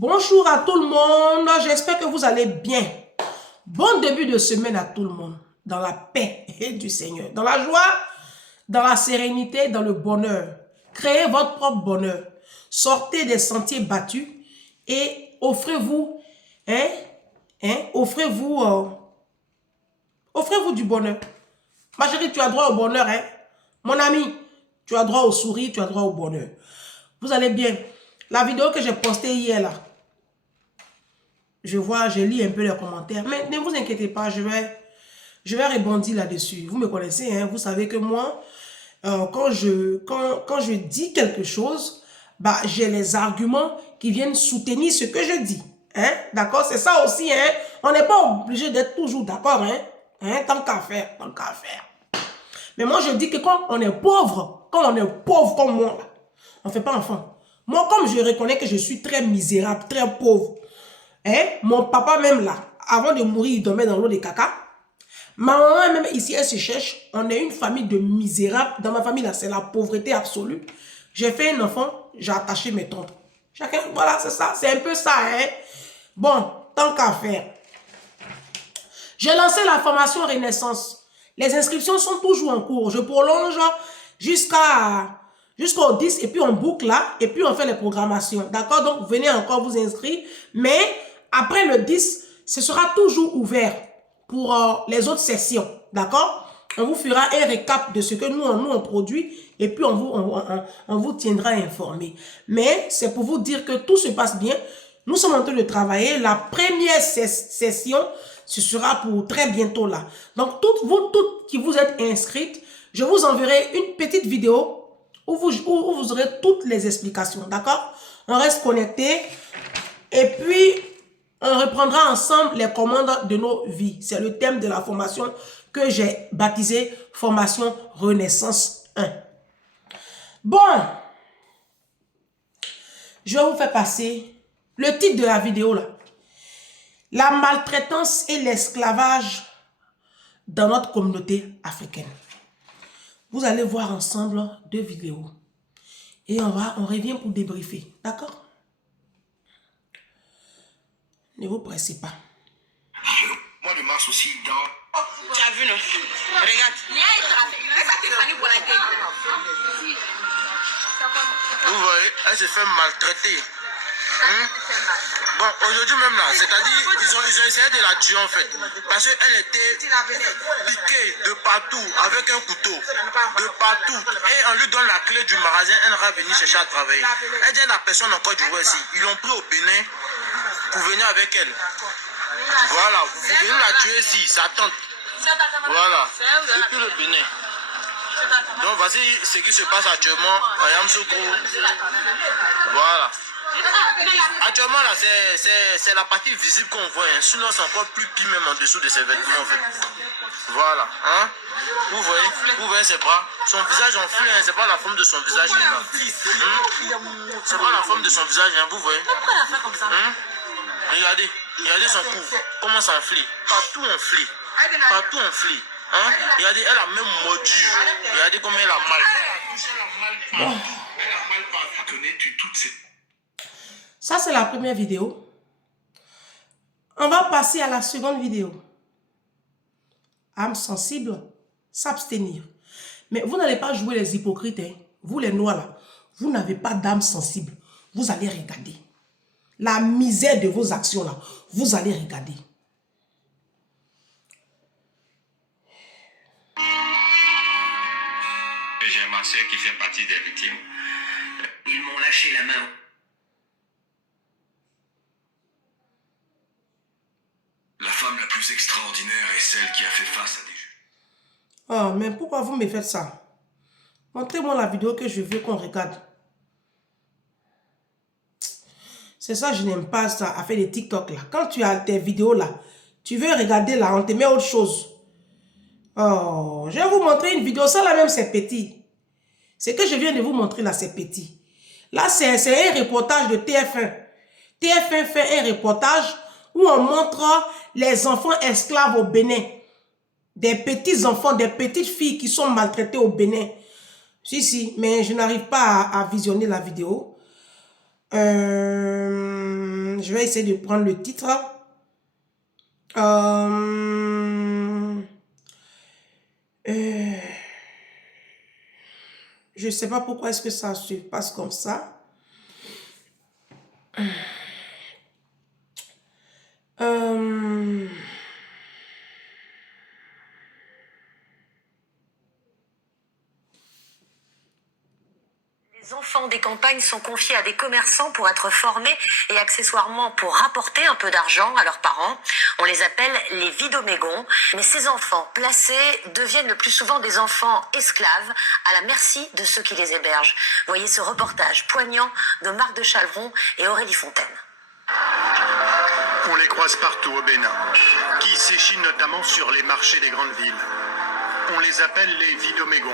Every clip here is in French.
Bonjour à tout le monde, j'espère que vous allez bien. Bon début de semaine à tout le monde, dans la paix du Seigneur, dans la joie, dans la sérénité, dans le bonheur. Créez votre propre bonheur. Sortez des sentiers battus et offrez-vous, offrez-vous du bonheur. Ma chérie, tu as droit au bonheur, hein? Mon ami, tu as droit au sourire, tu as droit au bonheur. Vous allez bien. La vidéo que j'ai postée hier là, je lis un peu les commentaires, mais ne vous inquiétez pas, je vais rebondir là-dessus. Vous me connaissez, hein, vous savez que moi, quand je dis quelque chose, bah, j'ai les arguments qui viennent soutenir ce que je dis. Hein, d'accord, c'est ça aussi, hein. On n'est pas obligé d'être toujours d'accord, hein, tant qu'à faire, tant qu'à faire. Mais moi, je dis que quand on est pauvre comme moi, là, on ne fait pas enfant. Moi, comme je reconnais que je suis très misérable, très pauvre, hein, mon papa même là, avant de mourir, il dormait dans l'eau de caca. Ma maman même ici, elle se cherche. On est une famille de misérables. Dans ma famille là, c'est la pauvreté absolue. J'ai fait un enfant, j'ai attaché mes tontes. Chacun, voilà, c'est ça, c'est un peu ça, hein. Bon, tant qu'à faire. J'ai lancé la formation Renaissance. Les inscriptions sont toujours en cours. Je prolonge jusqu'au 10 et puis on boucle là et puis on fait les programmations. D'accord? Donc, venez encore vous inscrire. Mais après le 10, ce sera toujours ouvert pour les autres sessions. D'accord? On vous fera un récap de ce que nous on produit et puis on vous tiendra informé. Mais c'est pour vous dire que tout se passe bien. Nous sommes en train de travailler. La première session, ce sera pour très bientôt là. Donc, vous toutes qui vous êtes inscrites, je vous enverrai une petite vidéo où vous aurez toutes les explications. D'accord? On reste connecté et puis on reprendra ensemble les commandes de nos vies. C'est le thème de la formation que j'ai baptisé Formation Renaissance 1. Bon, je vais vous faire passer le titre de la vidéo là. La maltraitance et l'esclavage dans notre communauté africaine. Vous allez voir ensemble 2 vidéos. Et on revient pour débriefer. D'accord? Ne vous pressez pas. Mois de mars aussi dans... Oh, tu as vu, non? Regarde. Vous voyez, elle se fait maltraiter. Bon, aujourd'hui même là, c'est-à-dire, ils ont essayé de la tuer en fait. Parce qu'elle était piquée de partout avec un couteau. De partout. Et on lui donne la clé du magasin, elle va venir chercher à travailler. Elle dit à la personne encore du ici. Ils l'ont pris au Bénin pour venir avec elle. Voilà, vous venez la tuer ici, sa tante. Voilà, depuis le Bénin. Donc voici ce qui se passe actuellement à Yamoussoukro. Voilà. Actuellement là, c'est la partie visible qu'on voit. Hein. Sinon c'est encore plus pire même en dessous de ses vêtements en fait. Voilà. Hein? Vous voyez ses bras. Son visage enflé, hein. C'est pas la forme de son visage. C'est pas la forme de son visage, hein. Vous voyez. Regardez son cou. Comment ça enflé. Partout enflé. Partout enflé. Hein? Regardez, elle a même mordu. Regardez comment elle a mal. Elle a mal pardonné toutes ces... Ça, c'est la première vidéo. On va passer à la seconde vidéo. Âme sensible, s'abstenir. Mais vous n'allez pas jouer les hypocrites. Hein? Vous, les noirs, là, vous n'avez pas d'âme sensible. Vous allez regarder. La misère de vos actions, là, vous allez regarder. J'ai ma soeur qui fait partie des victimes. Ils m'ont lâché la main. La femme la plus extraordinaire est celle qui a fait face à des juges. Oh, mais pourquoi vous me faites ça? Montrez-moi la vidéo que je veux qu'on regarde. C'est ça, je n'aime pas ça, à faire des TikTok là. Quand tu as tes vidéos là, tu veux regarder là, on te met autre chose. Oh, je vais vous montrer une vidéo. Ça là même, c'est petit. Ce que je viens de vous montrer là, c'est petit. Là, c'est un reportage de TF1. TF1 fait un reportage où on montre les enfants esclaves au Bénin. Des petits enfants, des petites filles qui sont maltraitées au Bénin. Si, mais je n'arrive pas à visionner la vidéo. Je vais essayer de prendre le titre. Je ne sais pas pourquoi est-ce que ça se passe comme ça. Les enfants des campagnes sont confiés à des commerçants pour être formés et accessoirement pour rapporter un peu d'argent à leurs parents. On les appelle les vidomégons. Mais ces enfants placés deviennent le plus souvent des enfants esclaves à la merci de ceux qui les hébergent. Voyez ce reportage poignant de Marc de Chalvron et Aurélie Fontaine. On les croise partout au Bénin, qui s'échinent notamment sur les marchés des grandes villes. On les appelle les vidomégons.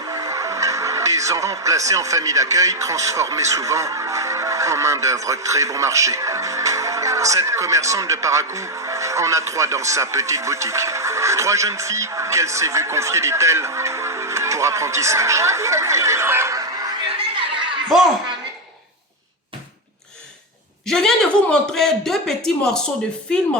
Des enfants placés en famille d'accueil, transformés souvent en main-d'œuvre très bon marché. Cette commerçante de Parakou en a 3 dans sa petite boutique. 3 jeunes filles qu'elle s'est vue confier, dit-elle, pour apprentissage. Bon. Je viens de vous montrer 2 petits morceaux de film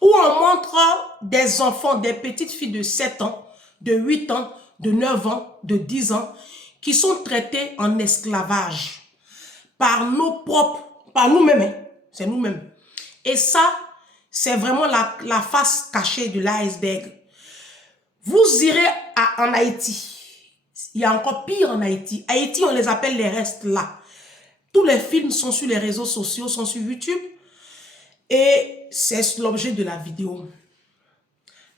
où on montre des enfants, des petites filles de 7 ans, de 8 ans, de 9 ans, de 10 ans, qui sont traités en esclavage par nos propres, par nous-mêmes, hein. C'est nous-mêmes. Et ça, c'est vraiment la face cachée de l'iceberg. Vous irez en Haïti. Il y a encore pire en Haïti. Haïti, on les appelle les restes là. Tous les films sont sur les réseaux sociaux, sont sur YouTube. Et c'est l'objet de la vidéo.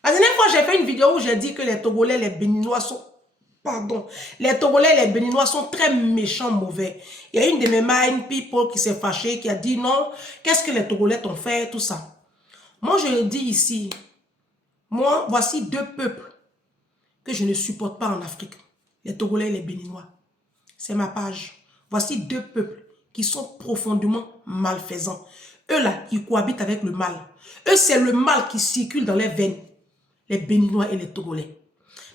La dernière fois, j'ai fait une vidéo où j'ai dit que les Togolais, les Béninois sont... Pardon. Les Togolais et les Béninois sont très méchants, mauvais. Il y a une de mes mind people qui s'est fâchée, qui a dit non, qu'est-ce que les Togolais t'ont fait, tout ça. Moi, je le dis ici. Moi, voici 2 peuples que je ne supporte pas en Afrique. Les Togolais et les Béninois. C'est ma page. Voici 2 peuples qui sont profondément malfaisants. Eux là, ils cohabitent avec le mal. Eux, c'est le mal qui circule dans les veines. Les Béninois et les Togolais.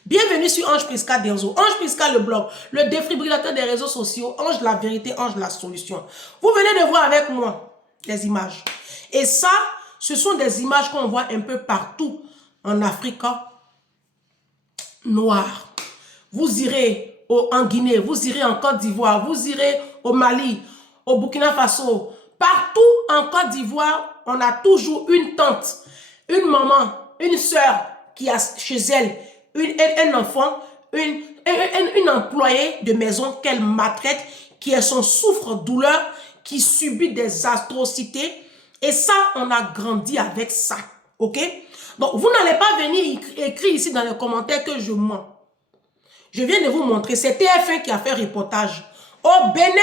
Bienvenue sur Ange Prisca Derzo. Ange Prisca le blog, le défibrillateur des réseaux sociaux. Ange la vérité, Ange la solution. Vous venez de voir avec moi les images. Et ça, ce sont des images qu'on voit un peu partout en Afrique noire. Vous irez en Guinée, vous irez en Côte d'Ivoire, vous irez au Mali, au Burkina Faso. Partout en Côte d'Ivoire, on a toujours une tante, une maman, une soeur qui a chez elle un enfant, une employée de maison qu'elle maltraite, qui est son souffre-douleur, qui subit des atrocités. Et ça, on a grandi avec ça. Ok? Donc, vous n'allez pas venir écrire ici dans les commentaires que je mens. Je viens de vous montrer. C'est TF1 qui a fait reportage. Au Bénin,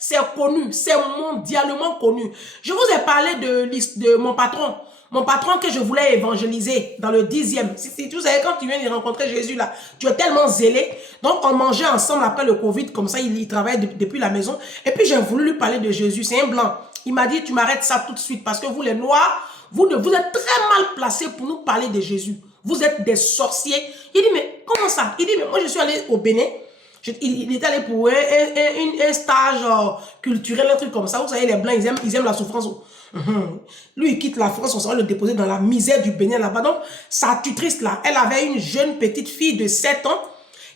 c'est connu. C'est mondialement connu. Je vous ai parlé de mon patron. Mon patron que je voulais évangéliser dans le 10e. Si vous savez, quand tu viens de rencontrer Jésus là, tu es tellement zélé. Donc, on mangeait ensemble après le Covid. Comme ça, il travaille depuis la maison. Et puis, j'ai voulu lui parler de Jésus. C'est un blanc. Il m'a dit, tu m'arrêtes ça tout de suite. Parce que vous, les Noirs, vous êtes très mal placés pour nous parler de Jésus. Vous êtes des sorciers. Il dit, mais comment ça? Il dit, mais moi, je suis allé au Bénin. Il est allé pour un stage culturel, un truc comme ça. Vous savez, les Blancs, ils aiment la souffrance. Lui, il quitte la France, on s'en va le déposer dans la misère du Bénin là-bas. Donc, sa tutrice là, elle avait une jeune petite fille de 7 ans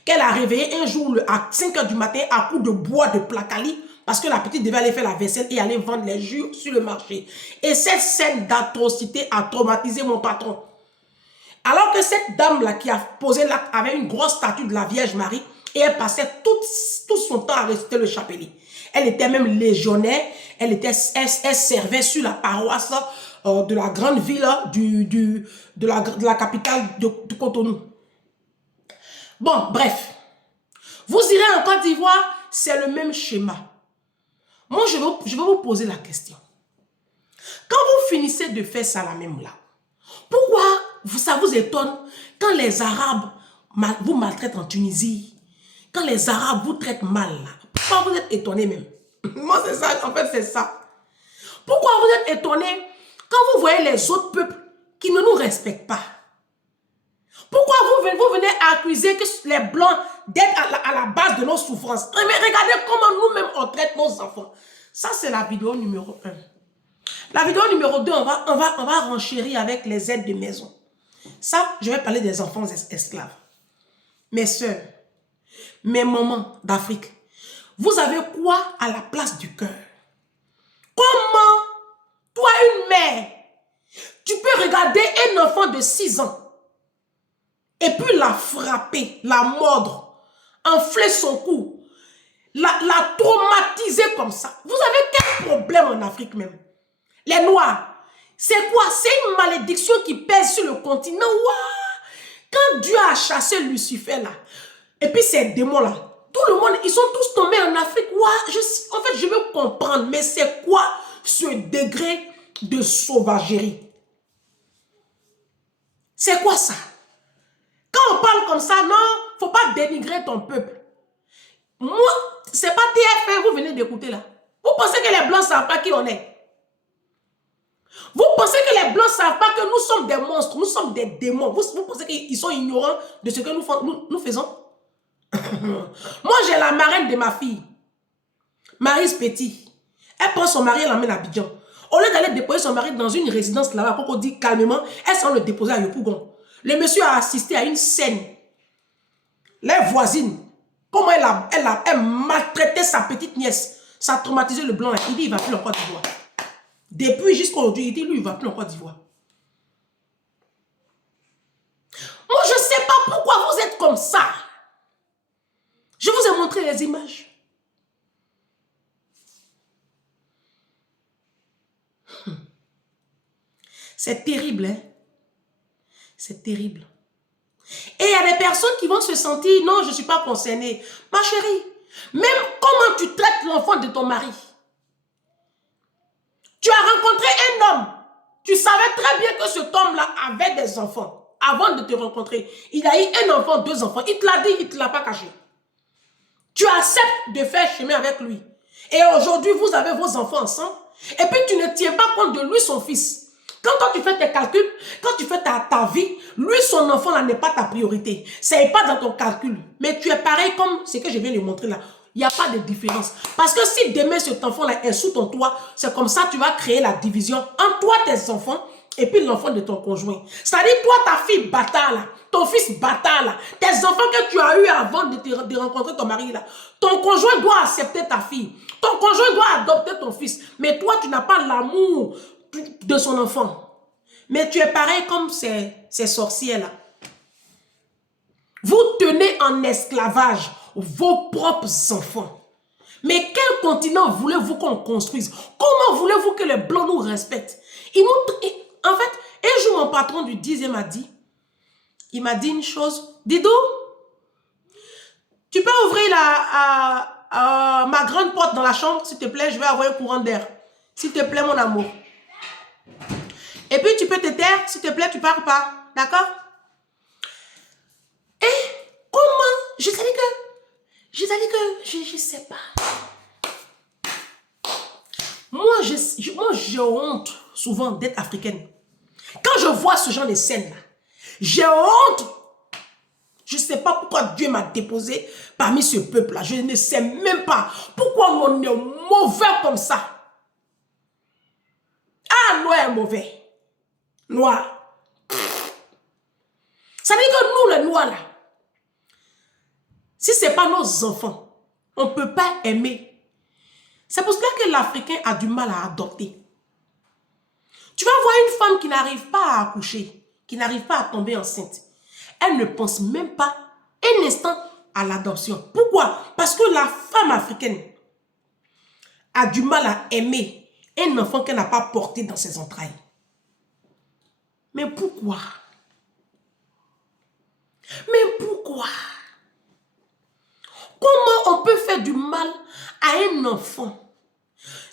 qu'elle a réveillée un jour à 5 h du matin à coups de bois de placali parce que la petite devait aller faire la vaisselle et aller vendre les jus sur le marché. Et cette scène d'atrocité a traumatisé mon patron. Alors que cette dame-là qui a posé l'acte avait une grosse statue de la Vierge Marie et elle passait tout son temps à réciter le chapelet. Elle était même légionnaire, elle servait sur la paroisse de la grande ville de la capitale de Cotonou. Bon, bref. Vous irez en Côte d'Ivoire, c'est le même schéma. Moi, je vais vous poser la question. Quand vous finissez de faire ça la même là, pourquoi ça vous étonne quand les Arabes vous maltraitent en Tunisie, quand les Arabes vous traitent mal là? Pourquoi vous êtes étonné même? Moi, c'est ça, en fait, c'est ça. Pourquoi vous êtes étonné quand vous voyez les autres peuples qui ne nous respectent pas? Pourquoi vous venez accuser que les Blancs d'être à la base de nos souffrances? Mais regardez comment nous-mêmes on traite nos enfants. Ça, c'est la vidéo numéro 1. La vidéo numéro 2, on va renchérir avec les aides de maison. Ça, je vais parler des enfants esclaves. Mes soeurs, mes mamans d'Afrique, vous avez quoi à la place du cœur? Comment, toi une mère, tu peux regarder un enfant de 6 ans et puis la frapper, la mordre, enfler son cou, la traumatiser comme ça? Vous avez quel problème en Afrique même? Les Noirs, c'est quoi? C'est une malédiction qui pèse sur le continent. Ouah! Quand Dieu a chassé Lucifer là, et puis ces démons-là, tout le monde, ils sont tous tombés en Afrique. Ouah! En fait, je veux comprendre, mais c'est quoi ce degré de sauvagerie? C'est quoi ça? Quand on parle comme ça, non, faut pas dénigrer ton peuple. Moi, c'est pas TF1, vous venez d'écouter là. Vous pensez que les Blancs ne savent pas qui on est? Vous pensez que les Blancs ne savent pas que nous sommes des monstres, nous sommes des démons? Vous pensez qu'ils sont ignorants de ce que nous faisons? Moi, j'ai la marraine de ma fille, Maryse Petit. Elle prend son mari, elle l'emmène à Abidjan. Au lieu d'aller déposer son mari dans une résidence là-bas, quand on dit calmement, elle s'en le déposer à Yopougon. Le monsieur a assisté à une scène. Les voisines, comment elle maltraitait sa petite nièce. Ça a traumatisé le blanc. Il dit, il ne va plus en Côte d'Ivoire. Depuis jusqu'à aujourd'hui, il dit, lui, il ne va plus en Côte d'Ivoire. Moi, je ne sais pas pourquoi vous êtes comme ça. Je vous ai montré les images. C'est terrible, hein? C'est terrible. Et il y a des personnes qui vont se sentir, non, je ne suis pas concernée. Ma chérie, même comment tu traites l'enfant de ton mari? Tu as rencontré un homme. Tu savais très bien que cet homme-là avait des enfants. Avant de te rencontrer, il a eu un enfant, 2 enfants. Il te l'a dit, il ne te l'a pas caché. Tu acceptes de faire chemin avec lui. Et aujourd'hui, vous avez vos enfants ensemble. Et puis, tu ne tiens pas compte de lui, son fils. Quand toi, tu fais tes calculs, quand tu fais ta vie, lui, son enfant, là, n'est pas ta priorité. Ce n'est pas dans ton calcul. Mais tu es pareil comme ce que je viens de montrer là. Il n'y a pas de différence. Parce que si demain, cet enfant-là est sous ton toit, c'est comme ça que tu vas créer la division entre toi, tes enfants, et puis l'enfant de ton conjoint. C'est-à-dire, toi, ta fille bâtard là, ton fils bâtard là, tes enfants que tu as eu avant de rencontrer ton mari là, ton conjoint doit accepter ta fille. Ton conjoint doit adopter ton fils. Mais toi, tu n'as pas l'amour de son enfant. Mais tu es pareil comme ces sorcières-là. Vous tenez en esclavage vos propres enfants. Mais quel continent voulez-vous qu'on construise? Comment voulez-vous que les Blancs nous respectent? En fait, un jour, mon patron du 10e il m'a dit une chose. Didou, tu peux ouvrir ma grande porte dans la chambre, s'il te plaît, je vais avoir un courant d'air. S'il te plaît, mon amour. Et puis, tu peux te taire, s'il te plaît, tu ne parles pas. D'accord? Et comment? Je savais que, je ne sais pas. Moi, j'ai honte souvent d'être africaine. Quand je vois ce genre de scène-là, j'ai honte. Je ne sais pas pourquoi Dieu m'a déposé parmi ce peuple-là. Je ne sais même pas pourquoi on est mauvais comme ça. Ah, Noir est mauvais. Noir. Ça veut dire que nous, les Noirs, là, si ce n'est pas nos enfants, on ne peut pas aimer. C'est pour cela que l'Africain a du mal à adopter. Tu vas voir une femme qui n'arrive pas à accoucher, qui n'arrive pas à tomber enceinte. Elle ne pense même pas un instant à l'adoption. Pourquoi? Parce que la femme africaine a du mal à aimer un enfant qu'elle n'a pas porté dans ses entrailles. Mais pourquoi? Mais pourquoi? Comment on peut faire du mal à un enfant?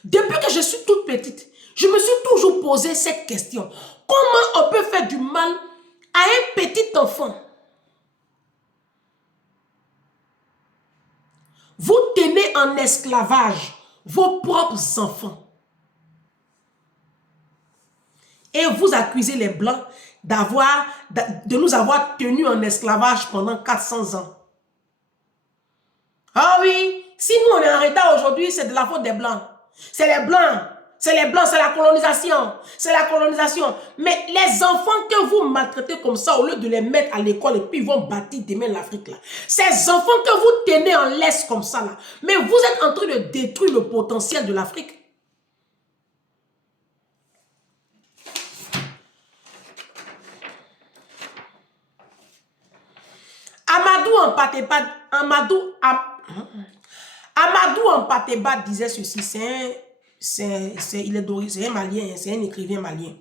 Depuis que je suis toute petite, je me suis toujours posé cette question. Comment on peut faire du mal à un petit enfant? Vous tenez en esclavage vos propres enfants. Et vous accusez les Blancs de nous avoir tenus en esclavage pendant 400 ans. Ah oui, si nous on est en retard aujourd'hui, c'est de la faute des Blancs. C'est les Blancs. C'est les Blancs, c'est la colonisation. C'est la colonisation. Mais les enfants que vous maltraitez comme ça, au lieu de les mettre à l'école et puis ils vont bâtir demain l'Afrique là. Ces enfants que vous tenez en laisse comme ça là. Mais vous êtes en train de détruire le potentiel de l'Afrique. Amadou Ampateba disait ceci, il est d'origine, c'est un malien, c'est un écrivain malien.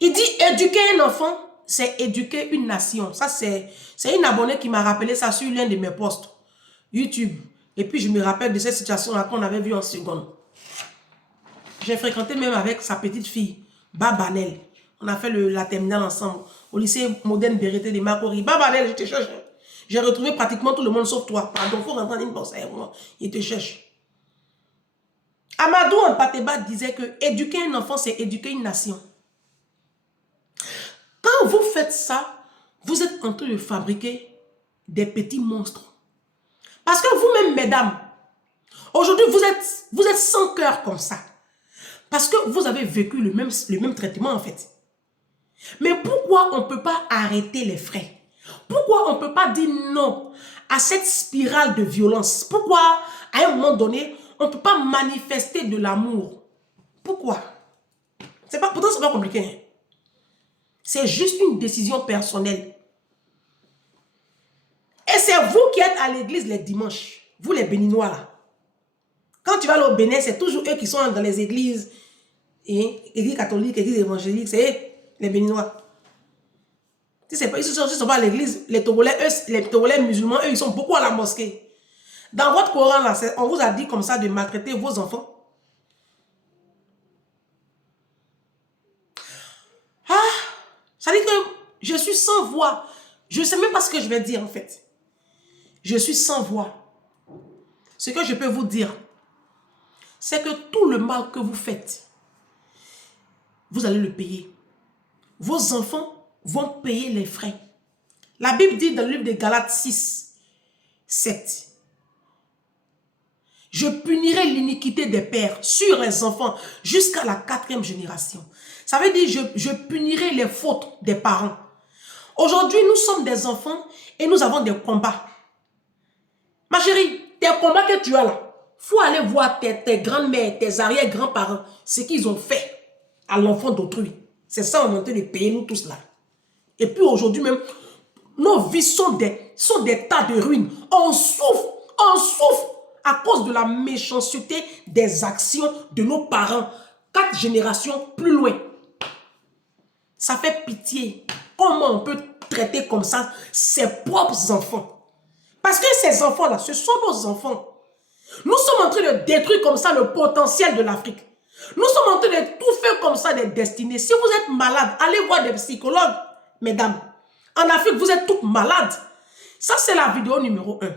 Il dit éduquer un enfant, c'est éduquer une nation. Ça, c'est une abonnée qui m'a rappelé ça sur l'un de mes posts YouTube. Et puis, je me rappelle de cette situation-là qu'on avait vue en seconde. J'ai fréquenté même avec sa petite fille, Babanel. On a fait la terminale ensemble au lycée moderne Bérété de Makori. Babanel, je te cherche. J'ai retrouvé pratiquement tout le monde sauf toi. Pardon, il faut rentrer en une bourse. Il te cherche. Amadou Ampateba disait que éduquer un enfant, c'est éduquer une nation. Quand vous faites ça, vous êtes en train de fabriquer des petits monstres. Parce que vous-même, mesdames, aujourd'hui, vous êtes sans cœur comme ça. Parce que vous avez vécu le même traitement, en fait. Mais pourquoi on ne peut pas arrêter les frais? Pourquoi on ne peut pas dire non à cette spirale de violence? Pourquoi, à un moment donné, on ne peut pas manifester de l'amour? Pourquoi? Pourtant, c'est pas compliqué. Hein? C'est juste une décision personnelle. Et c'est vous qui êtes à l'église les dimanches. Vous, les Béninois, là. Quand tu vas aller au Bénin, c'est toujours eux qui sont dans les églises. Église catholique, église évangélique, c'est eux, les Béninois. Ils ne sont pas à l'église. Les Togolais musulmans, eux, ils sont beaucoup à la mosquée. Dans votre Coran, là, on vous a dit comme ça de maltraiter vos enfants. Ah, ça dit que je suis sans voix. Je ne sais même pas ce que je vais dire, en fait. Je suis sans voix. Ce que je peux vous dire, c'est que tout le mal que vous faites, vous allez le payer. Vos enfants vont payer les frais. La Bible dit dans le livre de Galates 6, 7. Je punirai l'iniquité des pères sur les enfants jusqu'à la 4e génération. Ça veut dire je punirai les fautes des parents. Aujourd'hui, nous sommes des enfants et nous avons des combats. Ma chérie, tes combats que tu as là, il faut aller voir tes grands-mères, tes arrière-grands-parents, ce qu'ils ont fait à l'enfant d'autrui. C'est ça, on est en train de payer nous tous là. Et puis aujourd'hui même, nos vies sont des tas de ruines. On souffre à cause de la méchanceté des actions de nos parents. 4 générations plus loin. Ça fait pitié. Comment on peut traiter comme ça ses propres enfants? Parce que ces enfants-là, ce sont nos enfants. Nous sommes en train de détruire comme ça le potentiel de l'Afrique. Nous sommes en train de tout faire comme ça des destinées. Si vous êtes malade, allez voir des psychologues, mesdames. En Afrique, vous êtes toutes malades. Ça, c'est la vidéo numéro 1.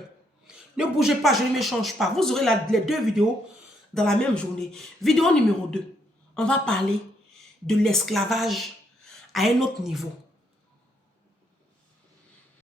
Ne bougez pas, je ne me change pas. Vous aurez les 2 vidéos dans la même journée. Vidéo numéro 2. On va parler de l'esclavage à un autre niveau.